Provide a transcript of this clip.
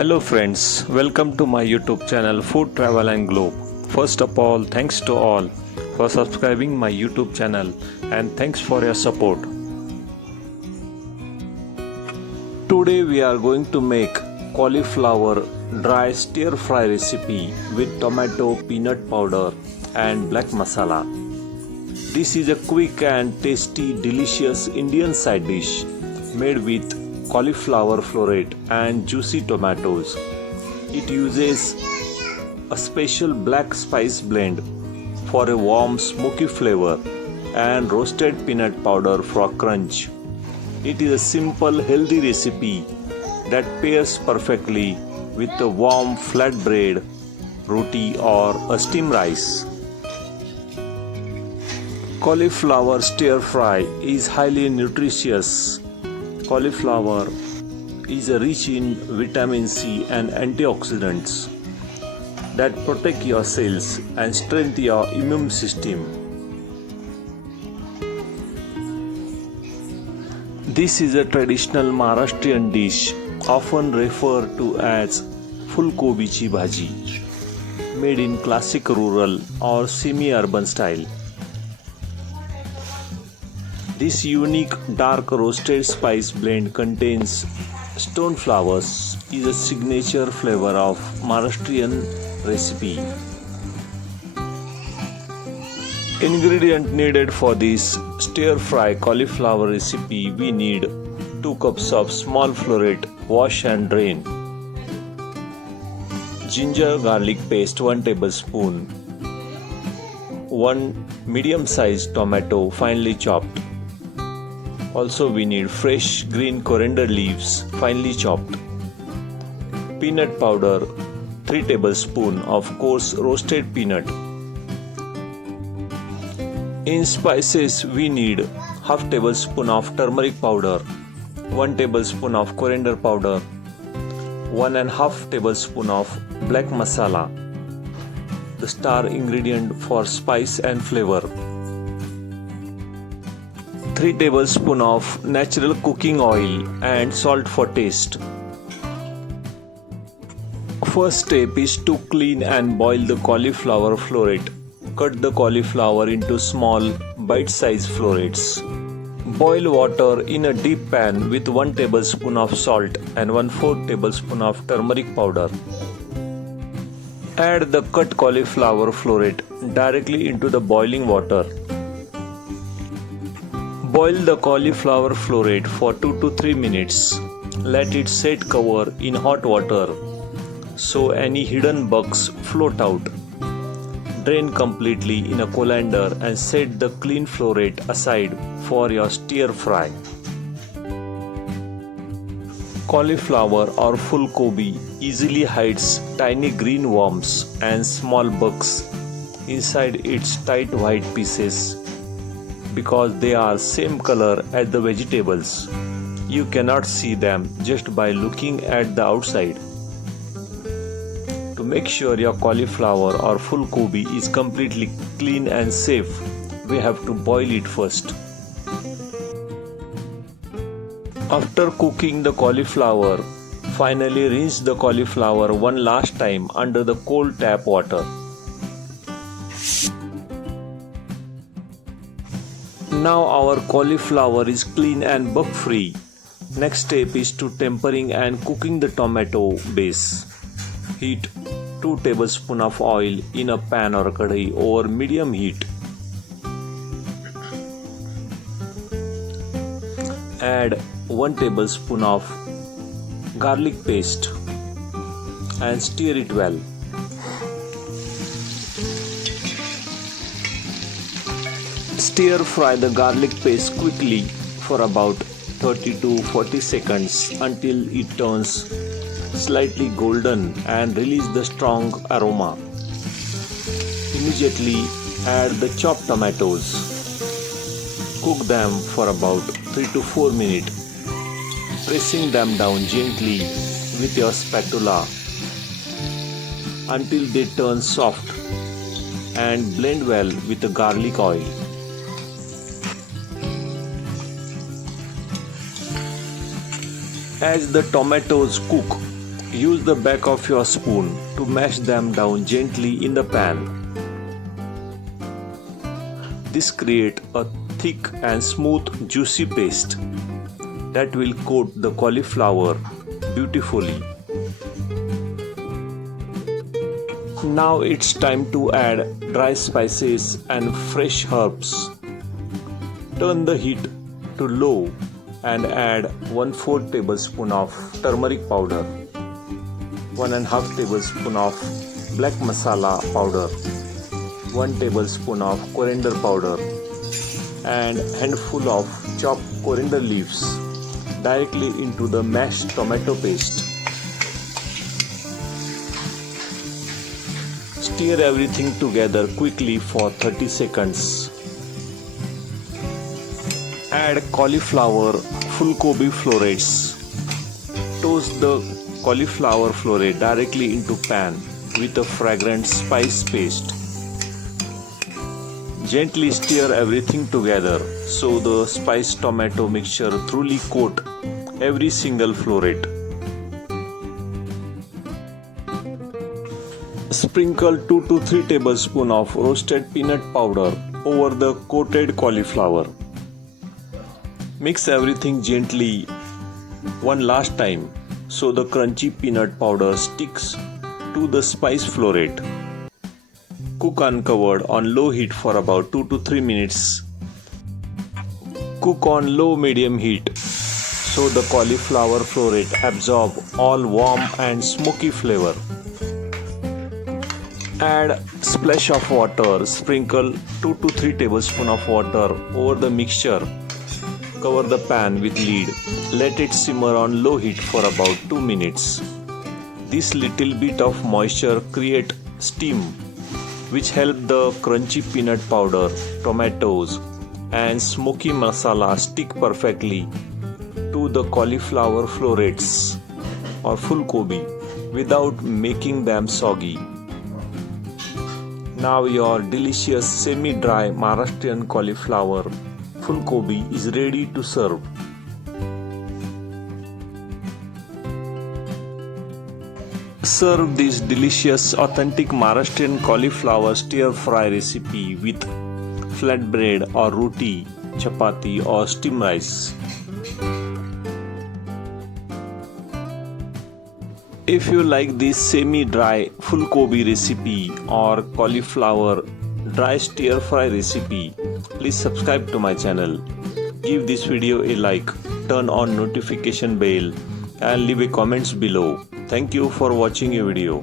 Hello friends, welcome to my YouTube channel Food Travel and Globe. First of all, thanks to all for subscribing my YouTube channel and thanks for your support. Today we are going to make cauliflower dry stir fry recipe with tomato, peanut powder and black masala. This is a quick and tasty delicious Indian side dish made with cauliflower floret and juicy tomatoes. It uses a special black spice blend for a warm smoky flavor and roasted peanut powder for crunch. It is a simple healthy recipe that pairs perfectly with a warm flatbread, roti or a steamed rice. Cauliflower stir fry is highly nutritious. Cauliflower is rich in vitamin C and antioxidants that protect your cells and strengthen your immune system. This is a traditional Maharashtrian dish often referred to as Phool Gobichi Bhaji, made in classic rural or semi-urban style. This unique dark roasted spice blend contains stone flowers, is a signature flavor of Maharashtrian recipe. Ingredient needed for this stir fry cauliflower recipe: we need 2 cups of small floret, wash and drain. Ginger garlic paste 1 tablespoon. 1 medium sized tomato finely chopped. Also we need fresh green coriander leaves finely chopped. Peanut powder 3 tablespoons of coarse roasted peanut. In spices we need half tablespoon of turmeric powder, 1 tablespoon of coriander powder, 1.5 tablespoon of black masala, the star ingredient for spice and flavor. 3 tablespoons of natural cooking oil and salt for taste. First step is to clean and boil the cauliflower floret. Cut the cauliflower into small bite-sized florets. Boil water in a deep pan with 1 tablespoon of salt and 1/4 tablespoon of turmeric powder. Add the cut cauliflower floret directly into the boiling water. Boil the cauliflower floret for 2 to 3 minutes. Let it set cover in hot water so any hidden bugs float out. Drain completely in a colander and set the clean floret aside for your stir fry. Cauliflower or Phool Gobi easily hides tiny green worms and small bugs inside its tight white pieces. Because they are same color as the vegetables, you cannot see them just by looking at the outside. To make sure your cauliflower or Phool Gobi is completely clean and safe, we have to boil it first. After cooking the cauliflower, finally rinse the cauliflower one last time under the cold tap water. Now our cauliflower is clean and bug free. Next step is to tempering and cooking the tomato base. Heat 2 tablespoons of oil in a pan or kadai over medium heat. Add 1 tablespoon of garlic paste and stir it well. Stir fry the garlic paste quickly for about 30 to 40 seconds until it turns slightly golden and release the strong aroma. Immediately add the chopped tomatoes. Cook them for about 3 to 4 minutes, pressing them down gently with your spatula until they turn soft, and blend well with the garlic oil. As the tomatoes cook, Use the back of your spoon to mash them down gently in the pan. This creates a thick and smooth juicy paste that will coat the cauliflower beautifully. Now it's time to add dry spices and fresh herbs. Turn the heat to low and add 1/4 tablespoon of turmeric powder, 1.5 tablespoon of black masala powder, 1 tablespoon of coriander powder, and handful of chopped coriander leaves directly into the mashed tomato paste. Stir everything together quickly for 30 seconds. Add cauliflower full Gobi florets. Toast the cauliflower floret directly into pan with a fragrant spice paste. Gently stir everything together so the spiced tomato mixture thoroughly coat every single floret. Sprinkle 2 to 3 tablespoons of roasted peanut powder over the coated cauliflower. Mix everything gently one last time so the crunchy peanut powder sticks to the spice floret. Cook uncovered on low heat for about 2 to 3 minutes. Cook on low-medium heat so the cauliflower floret absorb all warm and smoky flavor. Add splash of water. Sprinkle 2 to 3 tablespoons of water over the mixture. Cover the pan with lid. Let it simmer on low heat for about 2 minutes. This little bit of moisture create steam which help the crunchy peanut powder, tomatoes and smoky masala stick perfectly to the cauliflower florets or full Gobi without making them soggy. Now your delicious semi-dry Maharashtrian cauliflower full Gobi is ready to serve. Serve this delicious authentic Maharashtrian cauliflower stir-fry recipe with flatbread or roti, chapati or steamed rice. If you like this semi-dry full Gobi recipe or cauliflower dry stir-fry recipe, please subscribe to my channel. Give this video a like, turn on notification bell and leave a comments below. Thank you for watching a video.